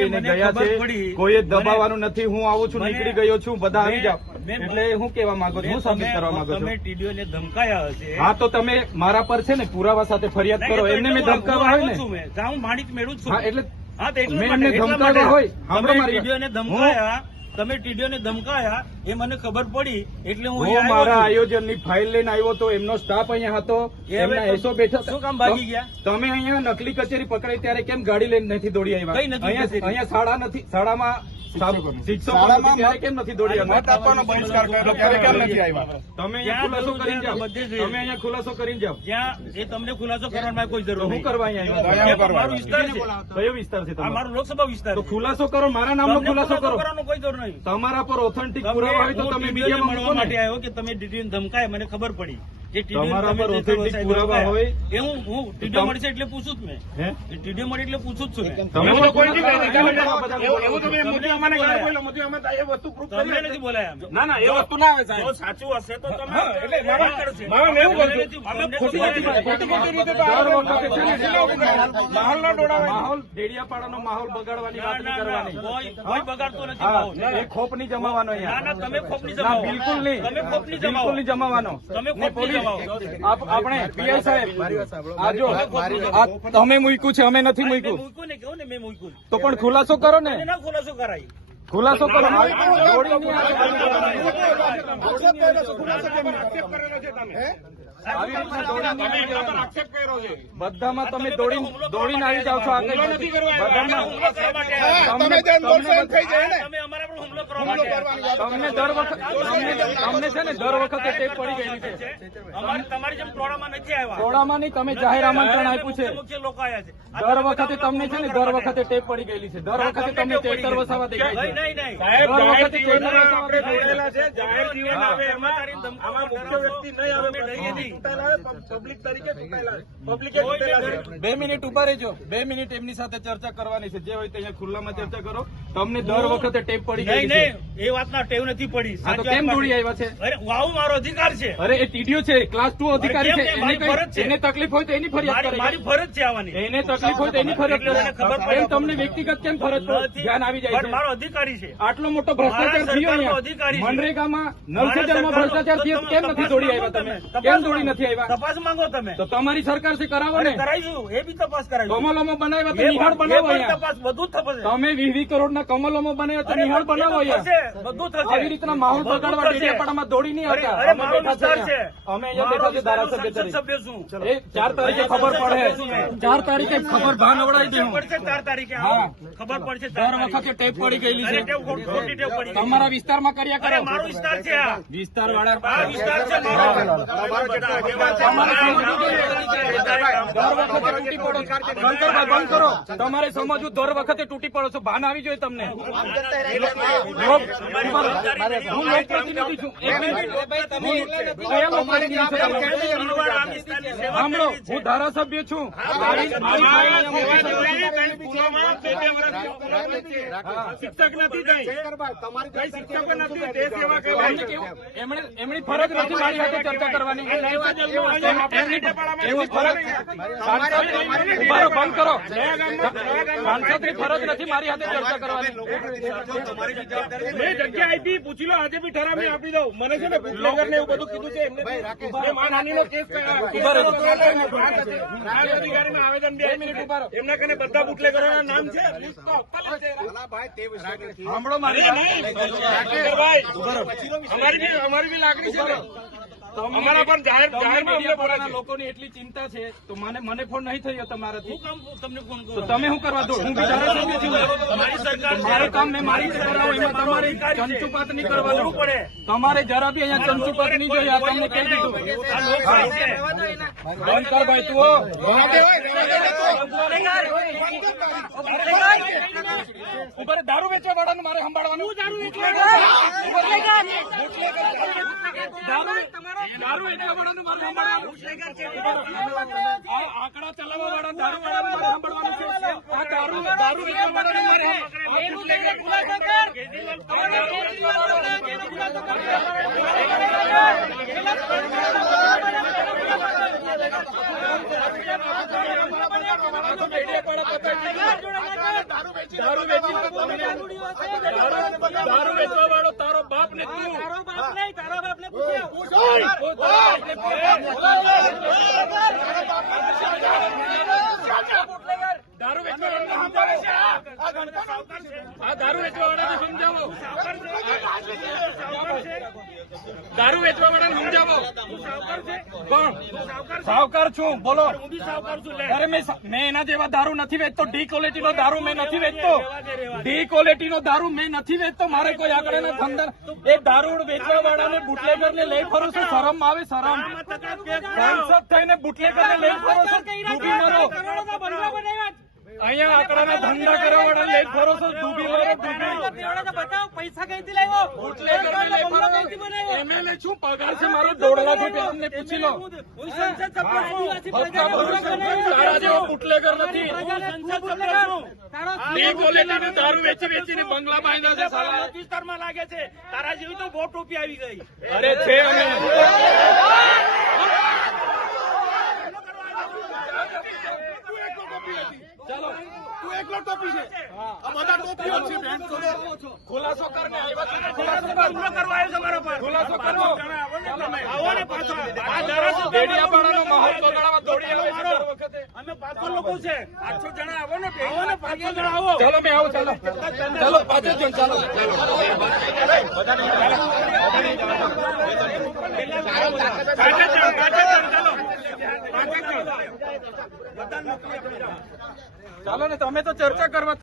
ગયા છે. કોઈ દબાવવાનું નથી હું આવું છું નીકળી ગયો છું બધા આવી જાઓ. એટલે હું કેવા માંગુ છું હું સાબિત કરવા માંગુ છું. ટીડીઓને ધમકાયા હશે. હા તો તમે મારા પર છે ને પુરાવા સાથે ફરિયાદ કરો. એમને મેં હું ધમકાવા હોય ને. હું માણિક મેળવું છું. એટલે હા મેં એમને ધમકાવ્યા. હોય. સાંભળો તમે ટીડીઓને ધમકાયા એ મને ખબર પડી એટલે હું મારા આયોજનની ફાઇલ લઈને આવ્યો તો એમનો સ્ટાફ અહીંયા હતો એમના એસો બેઠા. શું કામ ભાગી ગયા? તમે અહીંયા નકલી કચેરી પકડાઈ ત્યારે કેમ ગાડી લઈને નથી દોડી આવ્યા? કઈ નથી અહીંયા શાળા નથી શાળામાં શિક્ષકો શાળામાં નથી ત્યારે કેમ નથી દોડી મત આવ્યા આપવાનો બહિષ્કાર કર્યો ત્યારે કેમ નથી આવ્યા? તમે જ્યાં અહીંયા ખુલાસો કરીને જાઓ. એ તમને ખુલાસો કરવાની કોઈ જરૂર હું કરવા મારો વિસ્તાર છે. કયો વિસ્તાર છે તમારો? મારો લોકસભા વિસ્તાર ખુલાસો કરો મારા નામનો ખુલાસો કરો. કોઈ જરૂર નહીં તમારા પર ઓથેન્ટિક પુરાવા હોય તો તમે મીડિયા મળવા માટે આવ્યો કે તમે ટીડીઓને ધમકાય મને ખબર પડી. જે તમારા પર ઓથેન્ટિક પુરાવા હોય. એ હું હું ટીડીઓ તમ- મળશે એટલે પૂછું જ મેં. હે? ટીડીઓ મળે એટલે પૂછું જ છું તમે તો કોઈ કહે. તમે એવું- એવું તો મેં તમને મોદી અમારે બોલાયા. બોલ્યો. મોદી અમે એ વસ્તુ પ્રૂફ કરી નથી બોલાયા ના ના એ વસ્તુ ના આવે સાહેબ. સાચું હશે તો તમે એટલે મારા કરશે. મારા મેં એવું કહ્યું. અમે ખોટી ખોટી ખોટી રીતે તો આ વખતે છે ને, માહોલ ના દોડાવે માહોલ ડેડિયાપાડાનો માહોલ બગાડવાની વાત નહીં કરવાની. કોઈ બગાડતો નથી. એ ખોપ નહીં જમાવાનો ના અહીંયા ના તમે ખોપની ના જમાવો બિલકુલ નહીં તમે નહીં જમાવો બિલકુલ નહીં જમાવાનો તમે ખોપ નહીં જમાવો. આપણે પીઆઈ સાહેબ આ જો તમે મૂક્યું છે અમે નથી મૂક્યું મૂક્યું ને કેવું ને મેં મૂક્યું તો પણ ખુલાસો કરો ને ના ખુલાસો કરાય ખુલાસો કરો બધામાં તમે દોડી દોડીને આવી જાઓ છો આગળ બધામાં. તમે તમને દર વખત તમને છે ને દર વખતે ટેપ પડી ગયેલી છે. તમારી જેમ ટોળામાં નથી આવ્યા. ટોળામાં નહીં તમે જાહેર આમંત્રણ આપ્યું છે. લોકો આવ્યા છે. દર વખતે તમને છે ને દર વખતે ટેપ પડી ગયેલી છે. દર વખતે તમને ચેતર વસાવા દેખાય છે. નહીં નહીં સાહેબ દર વખતે જીવનમાં ચેતર વસાવા છે. જાહેર જીવન આવે એમાં આમાં મુખ્ય વ્યક્તિ નહીં આવે અમે ડરીએ નહીં. પબ્લિક તરીકે બે મિનિટ ઊભા રહેજો. બે મિનિટ એમની સાથે ચર્ચા કરવાની છે. જે હોય તે અહીંયા ખુલ્લામાં ચર્ચા કરો. તમને દર વખતે ટેપ પડી નહીં ગયેલી છે. એ વાતના ટેવ નથી પડી. હા તો કેમ દોડી આવ્યા છે? અરે વાવ મારો અધિકાર છે. અરે એ ટીડીઓ છે ક્લાસ ટુ અધિકારી છે એને ફરજ એને તકલીફ હોય તો એની ફરિયાદ મારી મારી ફરજ છે આવવાની. એને તકલીફ હોય તો એની ફરજ એટલે ખબર પડે. તમને વ્યક્તિગત કેમ ફરજ પર ધ્યાન આવી જાય છે. મારો અધિકારી છે. આટલો મોટો ભ્રષ્ટાચાર થયો અહીંયા. મનરેગામાં નલ સે મારા જલમાં સરકારનો- ભ્રષ્ટાચાર થયો. કેમ નથી દોડી આવ્યા તમે. કેમ દોડી નથી આવ્યા? તપાસ માંગો તમે. તો તમારી સરકારથી કરાવો ને. કરાવીશું એ બી તપાસ કરાવીશું કમલોમાં બનાવ્યા તો નિહાળ બનાવો તપાસ બધું જ તમે વીસ વીસ કરોડના કમલોમાં બનાવ્યા તો નિહાળ બનાવો. અહીંયા બધું થશે. આવી રીતના માહોલ બગાડવા ડેડિયાપાડામાં દોડી નહીં આવતા. અમે બેઠા છે અમે અહીંયા બેઠા છે ધારાસભ્ય સભ્ય છું. એ ચાર તારીખે ખબર પડે. ચાર તારીખે ખબર ભાન અવડાવી દે પડશે ચાર તારીખે. ખબર પડશે દર વખતે ટેપ પડી ગયેલી છે. તમારા વિસ્તારમાં કર્યા કરે. મારો વિસ્તાર છે વિસ્તાર વાળા વિસ્તાર છે મારો. તમારો વખતે તૂટી પડો. સમજવું બંધ કરો તમારે સમજવું દર વખતે તૂટી પડો છો. ભાન આવી જોઈએ તમને. લોક- હું છું. એક મિનિટ. કયા લોકપ્રતિનિધિ છો સાંભળો હું ધારાસભ્ય છું. શિક્ષક નથી એમની ફરજ નથી મારી સાથે ચર્ચા કરવાની. એમની ફરજ સાંસદ ઊભા રહો, બંધ કરો. સાંસદની ફરજ નથી મારી હાથે ચર્ચા કરવાની. મેં જગ્યા આપી પૂછી લો આજે બી ઠરાવ મેં આપી દઉં. મને છે ને બુટલેગર ને એવું બધું કીધું છે એમને મેં માનહાનિનો કેસ આવેદન બે મિનિટ. એમના કને બધા બુટલેગરોના નામ છે. સાંભળો મારી અમારી બી લાગણી છે ને. અમારા પર જાહેર તમને જાહેરમાં અમને મીડિયાવાળાના બોલાય છે. લોકોની એટલી ચિંતા છે તો મને મને ફોન નહીં થયો તમારાથી. તમને ફોન તમે શું કરવા દો? હું બી છું મારી સરકાર મારું કામ મેં મારી રીતે કરાવું એમાં તમારે ચંચુપાત નહીં કરવાનું પડે. તમારે જરા બી અહીંયા ચંચુપાત નહીં જોઈએ આ તમને કહી દીધું. બંધ કર ભાઈ તું. ઉપર દારૂ વેચવા વાળાનું મારે સંભાળવાનું. દારૂ વેચવા વાળાનું મારે સંભાળવાનું. આંકડા ચલાવવા વાળા દારૂ વાળાનું મારે સંભાળવાનું છે. આ દારૂ દારૂ વેચવા વાળાનું મારે. આ તો ડેડિયાપાડા પતાવી દીધું. દારૂ વેચી તો તમને દારૂ વેચવા વાળો તારો બાપ ને તું. તારો બાપ નહીં તારા તો તારા દારૂ વેચવા વાળા સમજાવો. આ દારૂ વેચવા માટે સમજાવો કોણ? સાવકાર છું. બોલો. અરે મેં એના જેવા દારૂ નથી વેચતો. ડી ક્વોલિટી નો દારૂ મેં નથી વેચતો. ડી ક્વોલિટી નો દારૂ મેં નથી વેચતો. મારે કોઈ આગળ ના ધંધા એ દારૂ વેચવા વાળાને બુટલેગર ને લઈ ફરો છો. શરમ આવે શરમ. સાંસદ થઈને બુટલેગર ને લઈ ફરો છો. ડૂબી મરો. અહીંયા આંકડાના ધંધા કરવા વાળા છો ડૂબી મરો ડૂબી તેવડો તો બતાવો પૈસા કઈથી લાવ્યો? બુટલેગર ને લઈ બંગલો કઈથી ફરો બનાવ્યો? એમએલએ શું પગાર છે મારો દોઢ લાખ રૂપિયા અમને પૂછી લો. હું સંસદ સભ્ય છું. હપ્તા ભરું છું. તારા જેવો બુટલેગર નથી. પ્રજાને સંસદ સભ્ય છું. તારો ડી ક્વોલિટી નું દારૂ વેચી વેચીને બંગલા બાંધ્યા છે સાલા. વિસ્તારમાં લાગે છે. તારા જેવી તો બહુ ટોપી આવી ગઈ. અરે છે અમે ચાલો તું એકલો ટોપી છે આ બધા ટોપીઓ છે બેન જોડે ખુલાસો કરને આવ્યા છે ખુલાસો કર હુમલો કરવા આવ્યો છે મારા પર ખુલાસો કરો આવો ને પાછા આ ધારાસભ્ય ડેડિયાપાડાનો માહોલ બગાડવા દોડી આવે છે દર વખતે. અમે પાંચસો લોકો છે. પાંચસો જણા આવો ને આવો ને પાંચસો જણા આવો. ચાલો મેં આવો ચાલો. ચાલો પાછળ જણ ચાલો પાંચે જણ ચાલો. ચાલો ને તમે તો ચર્ચા કરવા